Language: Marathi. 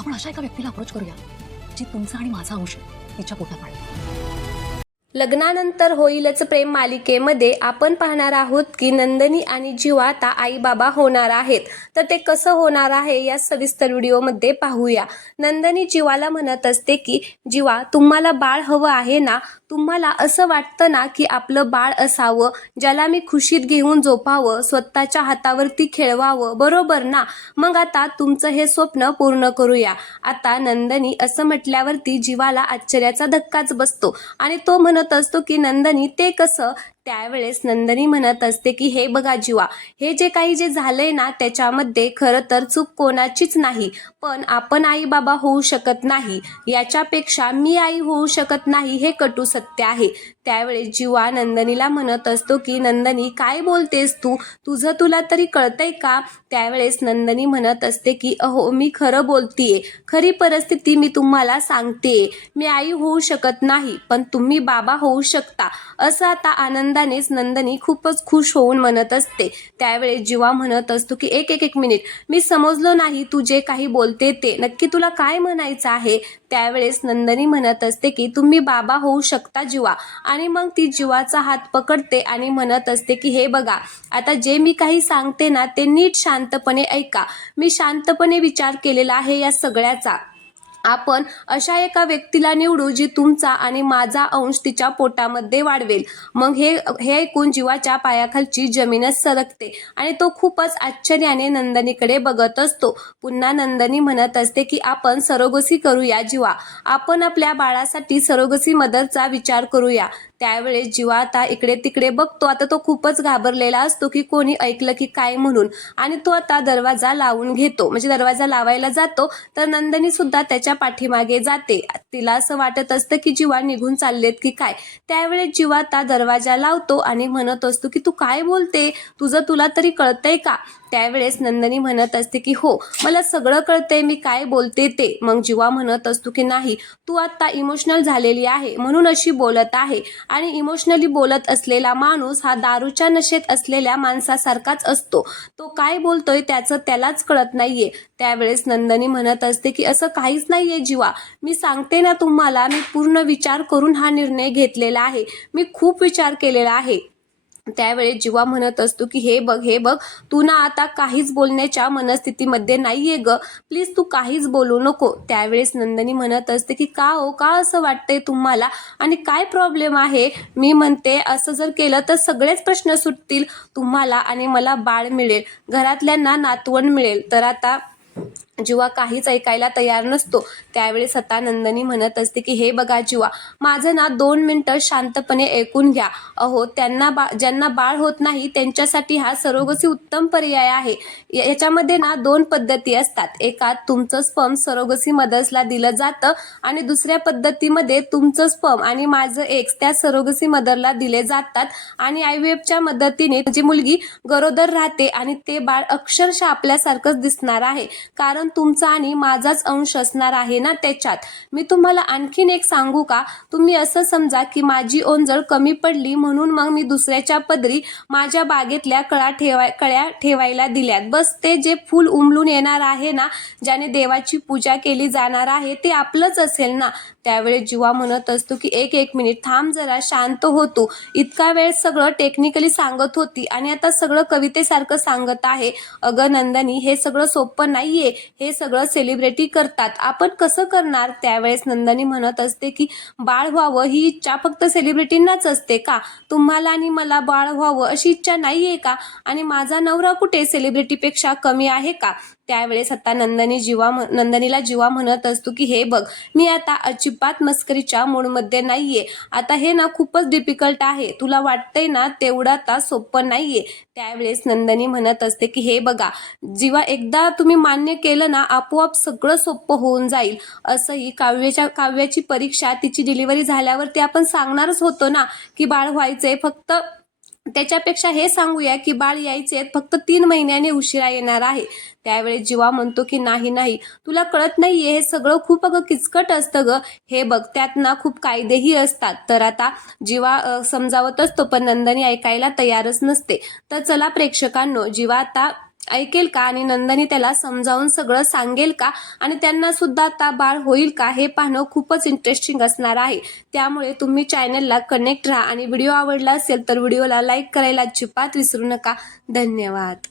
आपण अशा एका व्यक्तीला अप्रोच करूया जी तुमचा आणि माझा अंश तिच्या पोटात वाढेल. लग्नानंतर होईलच प्रेम मालिकेमध्ये आपण पाहणार आहोत की नंदिनी आणि जीवा आता आई बाबा होणार आहेत. तर ते कसं होणार आहे या सविस्तर व्हिडिओमध्ये पाहूया. नंदिनी जीवाला म्हणत असते की जीवा, तुम्हाला बाळ हवं आहे ना? तुम्हाला असं वाटतं ना की आपलं बाळ असावं, ज्याला मी खुशीत घेऊन झोपावं, स्वतःच्या हातावरती खेळवावं, बरोबर ना? मग आता तुमचं हे स्वप्न पूर्ण करूया. आता नंदिनी असं म्हटल्यावरती जीवाला आश्चर्याचा धक्काच बसतो आणि तो म्हणत असतो की नंदिनी, ते कसं? त्यावेळेस नंदिनी म्हणत असते की हे बघा जीवा, हे जे काही झालंय ना त्याच्यामध्ये खरं तर चूक कोणाचीच नाही, पण आपण आई बाबा होऊ शकत नाही, याच्यापेक्षा मी आई होऊ शकत नाही हे कटू सत्य आहे. त्यावेळेस जीवा नंदिनीला म्हणत असतो की नंदिनी, काय बोलतेस तू? तुझं तुला तरी कळतंय का? त्यावेळेस नंदिनी म्हणत असते की अहो, मी खरं बोलतीये, खरी परिस्थिती मी तुम्हाला सांगते. मी आई होऊ शकत नाही, पण तुम्ही बाबा होऊ शकता, असं आता आनंदानेच नंदिनी खूपच खुश होऊन म्हणत असते. त्यावेळेस जीवा म्हणत असतो की एक मिनिट, मी समजलो नाही तू जे काही बोलते ते, नक्की तुला काय म्हणायचं आहे? त्यावेळेस नंदिनी म्हणत असते की तुम्ही बाबा होऊ शकता जीवा. आणि मग ती जीवाचा हात पकडते आणि म्हणत असते की हे बघा, आता जे मी काही सांगते ना ते नीट शांतपणे ऐका. मी शांतपणे विचार केलेला आहे या सगळ्याचा. आपण अशा एका व्यक्तीला निवडू जी तुमचा आणि माझा अंश तिच्या पोटामध्ये वाढवेल. मग हे ऐकून जीवाच्या पायाखालची जमीनच सरकते आणि तो खूपच आश्चर्याने नंदिनीकडे बघत असतो. पुन्हा नंदिनी म्हणत असते की आपण सरोगसी करूया जीवा, आपण आपल्या बाळासाठी सरोगसी मदरचा विचार करूया. त्यावेळेस जीवा आता इकडे तिकडे बघतो. आता तो खूपच घाबरलेला असतो की कोणी ऐकलं की काय म्हणून, आणि तो आता दरवाजा लावून घेतो, म्हणजे दरवाजा लावायला जातो. तर नंदिनी सुद्धा त्याच्या पाठीमागे जाते. तिला असं वाटत असतं की जीवा निघून चाललेत की काय. त्यावेळेस जीवा आता दरवाजा लावतो आणि म्हणत असतो की तू काय बोलते? तुझं तुला तरी कळतंय का? त्यावेळेस नंदिनी म्हणत असते की हो, मला सगळं कळतंय मी काय बोलते ते. मग जीवा म्हणत असतो की नाही, तू आता इमोशनल झालेली आहे म्हणून अशी बोलत आहे, आणि इमोशनली बोलत असलेला माणूस हा दारूच्या नशेत असलेल्या माणसासारखाच असतो. तो काय बोलतोय त्याचं त्यालाच कळत नाहीये. त्यावेळेस नंदिनी म्हणत असते की असं काहीच नाहीये जीवा, मी सांगते ना तुम्हाला, मी पूर्ण विचार करून हा निर्णय घेतलेला आहे, मी खूप विचार केलेला आहे. त्यावेळेस जीवा म्हणत असतो की हे बघ, तू ना आता काहीच बोलण्याच्या मनस्थितीमध्ये नाहीये ग, प्लीज तू काहीच बोलू नको. त्यावेळेस नंदिनी म्हणत असते की का हो, का असं वाटतंय तुम्हाला, आणि काय प्रॉब्लेम आहे? मी म्हणते असं जर केलं तर सगळेच प्रश्न सुटतील, तुम्हाला आणि मला बाळ मिळेल, घरातल्यांना नातवंड मिळेल. तर आता जीवा काहीच ऐकायला तयार नसतो. त्यावेळेस आता नंदिनी म्हणत असते की हे बघा जीवा, माझं ना 2 मिनिटं शांतपणे ऐकून घ्या. अहो, ज्यांना बाळ होत नाही त्यांच्यासाठी हा सरोगसी उत्तम पर्याय आहे. याच्यामध्ये ना 2 पद्धती असतात. एकात तुमचं स्पर्म सरोगसी मदर्सला दिलं जातं आणि दुसऱ्या पद्धतीमध्ये तुमचं स्पर्म आणि माझं एग्स त्या सरोगसी मदरला दिले जातात. आणि IVFच्या मदतीने जी मुलगी गरोदर राहते आणि ते बाळ अक्षरशः आपल्यासारखंच दिसणार आहे, कारण तुमचा आणि माझाच अंश असणार आहे ना त्याच्यात. मी तुम्हाला आणखीन एक सांगू का? तुम्ही असं समजा की माझी ओंजळ कमी पडली म्हणून मग मी दुसऱ्याच्या पदरी माझ्या बागेतल्या कळ्या ठेवायला दिल्यात. बस ते जे फूल उमलून येणार आहे ना, ज्याने देवाची पूजा केली जाणार आहे, ते आपलंच असेल ना. त्यावेळेस जीवा म्हणत असतो की एक मिनिट थांब जरा, शांत हो तू. इतका वेळ सगळं टेक्निकली सांगत होती आणि आता सगळं कवितेसारखं सांगत आहे. अगं नंदिनी, हे सगळं सोपं नाहीये, हे सगळं सेलिब्रिटी करतात, आपण कसं करणार? त्यावेळेस नंदिनी म्हणत असते की बाळ व्हावं ही इच्छा फक्त सेलिब्रिटींनाच असते का? तुम्हाला आणि मला बाळ व्हावं अशी इच्छा नाहीये का? आणि माझा नवरा कुठे सेलिब्रिटीपेक्षा कमी आहे का? त्यावेळेस आता नंदिनीला जीवा म्हणत असतो की हे बघ, मी आता अजिबात मस्करीच्या मूडमध्ये नाहीये. आता हे ना खूपच डिफिकल्ट आहे, तुला वाटतंय ना तेवढं आता सोपं नाहीये. त्यावेळेस नंदिनी म्हणत असते की हे बघा जीवा, एकदा तुम्ही मान्य केलं ना आपोआप सगळं सोपं होऊन जाईल. असंही काव्याची परीक्षा तिची डिलिव्हरी झाल्यावरती आपण सांगणारच होतो ना की बाळ व्हायचंय, फक्त त्याच्यापेक्षा हे सांगूया की बाळ यायचे फक्त 3 महिन्याने उशिरा येणार आहे. त्यावेळेस जीवा म्हणतो की नाही, तुला कळत नाहीये, हे सगळं खूप अगं किचकट असतं ग. हे बघ, त्यात ना खूप कायदेही असतात. तर आता जीवा समजावत असतो पण नंदिनी ऐकायला तयारच नसते. तर चला प्रेक्षकांनो, जीवा आता ऐकेल का आणि नंदनी त्याला समजावून सगळं सांगेल का आणि त्यांना सुद्धा आता बाळ होईल का हे पाहणं खूपच इंटरेस्टिंग असणार आहे. त्यामुळे तुम्ही चॅनलला कनेक्ट राहा आणि व्हिडिओ आवडला असेल तर व्हिडिओला लाईक करायला अजिबात विसरू नका. धन्यवाद.